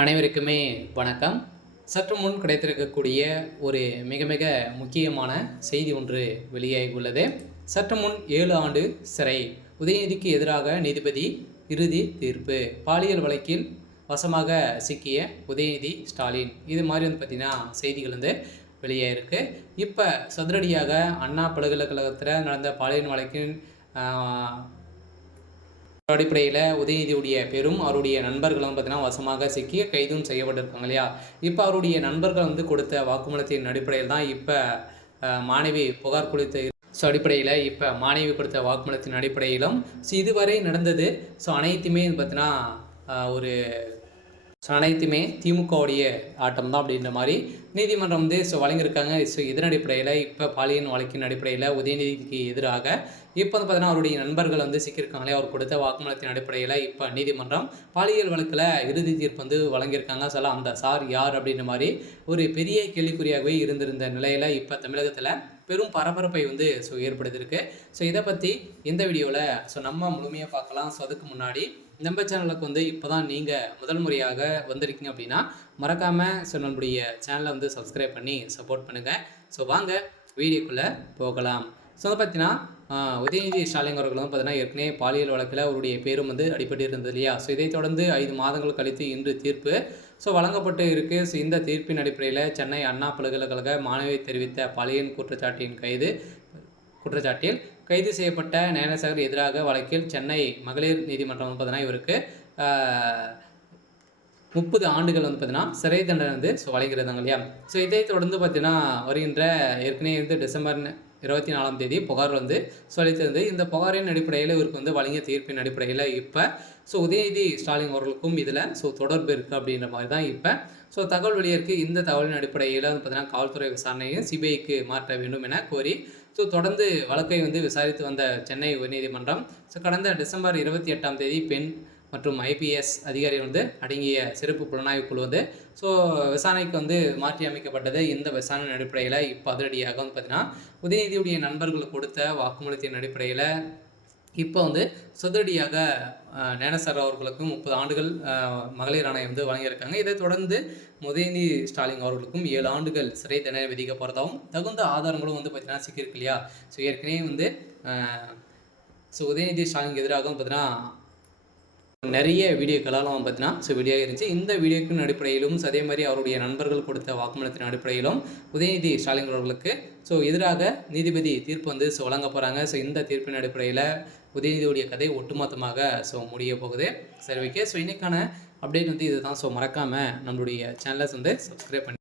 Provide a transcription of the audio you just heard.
அனைவருக்குமே வணக்கம். சற்று முன் கிடைத்திருக்கக்கூடிய ஒரு மிக மிக முக்கியமான செய்தி ஒன்று வெளியாகி உள்ளது. சற்று முன் 7 ஆண்டு சிறை, உதயநிதிக்கு எதிராக நீதிபதி இறுதி தீர்ப்பு. பாலியல் வழக்கில் வசமாக சிக்கிய உதயநிதி ஸ்டாலின், இது மாதிரி பார்த்தீங்கன்னா செய்திகள் வெளியாயிருக்கு. இப்போ சதுரடியாக அண்ணா பல்கலைக்கழகத்தில் நடந்த பாலியல் வழக்கின் அடிப்படையில் உதயநிதியுடைய பெரும் அவருடைய நண்பர்களும் பார்த்தீங்கன்னா வசமாக சிக்கி கைதும் செய்யப்பட்டிருக்காங்க இல்லையா. இப்போ அவருடைய நண்பர்கள் கொடுத்த வாக்குமூலத்தின் அடிப்படையில் தான் இப்போ மாணவி புகார் கொடுத்த அடிப்படையில் இப்போ மாணவி கொடுத்த வாக்குமூலத்தின் அடிப்படையிலும் இதுவரை நடந்தது அனைத்துமே பார்த்தீங்கன்னா ஒரு அனைத்துமே திமுகவுடைய ஆட்டம் தான் அப்படின்ற மாதிரி நீதிமன்றம் வழங்கியிருக்காங்க. இதன் அடிப்படையில் இப்போ பாலியல் வழக்கின் அடிப்படையில் உதயநிதிக்கு எதிராக இப்போ பார்த்தீங்கன்னா அவருடைய நண்பர்கள் சிக்கியிருக்காங்களே, அவர் கொடுத்த வாக்குமூலத்தின் அடிப்படையில் இப்போ நீதிமன்றம் பாலியல் வழக்கில் இறுதி தீர்ப்பு வழங்கியிருக்காங்க. அந்த சார் யார் அப்படின்ற மாதிரி ஒரு பெரிய கேள்விக்குறியாகவே இருந்திருந்த நிலையில் இப்போ தமிழகத்தில் பெரும் பரபரப்பை ஏற்படுத்தியிருக்கு. இதை பற்றி இந்த வீடியோவில் நம்ம முழுமையாக பார்க்கலாம். அதுக்கு முன்னாடி நம்ம சேனலுக்கு இப்போ தான் நீங்கள் முதல் முறையாக வந்திருக்கீங்க அப்படின்னா மறக்காமல் நம்மளுடைய சேனலை சப்ஸ்கிரைப் பண்ணி சப்போர்ட் பண்ணுங்கள். வாங்க வீடியோக்குள்ளே போகலாம். பார்த்தீங்கன்னா உதயநிதி ஸ்டாலின் அவர்களும் பார்த்தீங்கன்னா ஏற்கனவே பாலியல் வழக்கில் அவருடைய பேரும் அடிபட்டு இருந்தது இல்லையா. இதை தொடர்ந்து 5 மாதங்கள் கழித்து இன்று தீர்ப்பு வழங்கப்பட்டு இருக்குது. இந்த தீர்ப்பின் அடிப்படையில் சென்னை அண்ணா பல்கலைக்கழக மாணவி தெரிவித்த பாலியல் குற்றச்சாட்டில் கைது செய்யப்பட்ட ஞானசேகர் எதிராக வழக்கில் சென்னை மகளிர் நீதிமன்றம் பார்த்தீங்கன்னா இவருக்கு 30 ஆண்டுகள் பார்த்தீங்கன்னா சிறை தண்டனை வழங்கிறதாங்க இல்லையா. இதை தொடர்ந்து பார்த்தீங்கன்னா வருகின்ற ஏற்கனவே டிசம்பர் 24ஆம் தேதி புகார் சொல்லித்திருந்தது. இந்த புகாரின் அடிப்படையில் இவருக்கு வழங்கிய தீர்ப்பின் அடிப்படையில் இப்போ உதயநிதி ஸ்டாலின் அவர்களுக்கும் இதில் தொடர்பு இருக்குது அப்படின்ற மாதிரி தான் இப்போ தகவல் வெளியிருக்கு. இந்த தகவலின் அடிப்படையில் பார்த்தீங்கன்னா காவல்துறை விசாரணையை சிபிஐக்கு மாற்ற வேண்டும் என கோரி தொடர்ந்து வழக்கை விசாரித்து வந்த சென்னை உயர்நீதிமன்றம் கடந்த டிசம்பர் 28ஆம் தேதி பெண் மற்றும் ஐபிஎஸ் அதிகாரிகள் அடங்கிய சிறப்பு புலனாய்வு குழு விசாரணைக்கு மாற்றி அமைக்கப்பட்டது. இந்த விசாரணை அடிப்படையில் இப்போ அதிரடியாக பார்த்தீங்கன்னா உதயநிதியுடைய நண்பர்கள் கொடுத்த வாக்குமூலத்தின் அடிப்படையில் இப்போ சதுரடியாக ஞானசேகர் அவர்களுக்கும் 30 ஆண்டுகள் மகளிர் ஆணையம் வழங்கியிருக்காங்க. இதை தொடர்ந்து உதயநிதி ஸ்டாலின் அவர்களுக்கும் 7 ஆண்டுகள் சிறை தண்டனை விதிக்க போகிறதாகவும் தகுந்த ஆதாரங்களும் பார்த்தீங்கன்னா சிக்கியிருக்கு இல்லையா. ஏற்கனவே உதயநிதி ஸ்டாலினுக்கு எதிராகவும் பார்த்தீங்கன்னா நிறைய வீடியோக்களாலும் பார்த்தீங்கன்னா வீடியோவாக இருந்துச்சு. இந்த வீடியோக்கின் அடிப்படையிலும் அதே மாதிரி அவருடைய நண்பர்கள் கொடுத்த வாக்குமூலத்தின் அடிப்படையிலும் உதயநிதி ஸ்டாலின் அவர்களுக்கு எதிராக நீதிபதி தீர்ப்பு வழங்க போகிறாங்க. இந்த தீர்ப்பின் அடிப்படையில் உதயநிதியுடைய கதை ஒட்டுமொத்தமாக முடிய போகுது. சரி, ஓகே. இன்னைக்கான அப்டேட் இதுதான். மறக்காமல் நம்மளுடைய சேனலை சப்ஸ்கிரைப் பண்ணி